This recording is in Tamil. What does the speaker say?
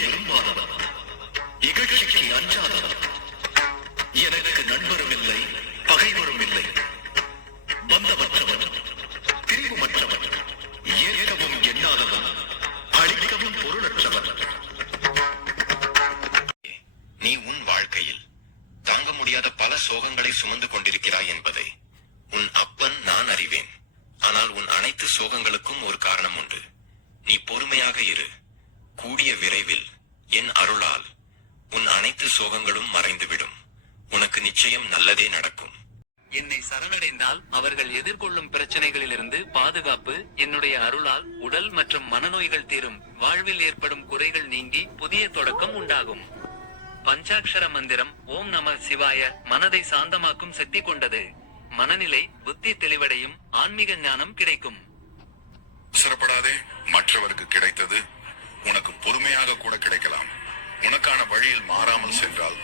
விரும்பாதவன் இகழ்ச்சிக்கு அஞ்சாதவன் எனக்கு நண்பரும் இல்லை பகைவரும் இல்லை பந்தமற்றவன் பிரிவுமற்றவன் ஏற்கவும் எண்ணாதவன் அழிக்கவும் பொருளற்றவன் நீ உன் வாழ்க்கையில் தாங்க முடியாத பல சோகங்களை சுமந்து கொண்டிருக்கிறாய் என்பதை உன் அப்பன் நான் அறிவேன். ஆனால் உன் அனைத்து சோகங்களுக்கும் ஒரு காரணம் உண்டு. பொறுமையாக இரு. கூடிய விரைவில் என் அருளால் உன் அனைத்து சோகங்களும் மறைந்துவிடும். உனக்கு நிச்சயம் நல்லதே நடக்கும். என்னை சரணடைந்தால் அவர்கள் எதிர்கொள்ளும் பிரச்சனைகளிலிருந்து பாதுகாப்பு என்னுடைய அருளால் உடல் மற்றும் மனநோய்கள் தீரும். வாழ்வில் ஏற்படும் குறைகள் நீங்கி புதிய தொடக்கம் உண்டாகும். பஞ்சாட்சர மந்திரம் ஓம் நம சிவாய மனதை சாந்தமாக்கும் சக்தி கொண்டது. மனநிலை புத்தி தெளிவடையும் ஆன்மீக ஞானம் கிடைக்கும். அவசரப்படாதே மற்றவருக்கு கிடைத்தது. உனக்கு பொறுமையாக கூட கிடைக்கலாம். உனக்கான வழியில் மாறாமல் சென்றால்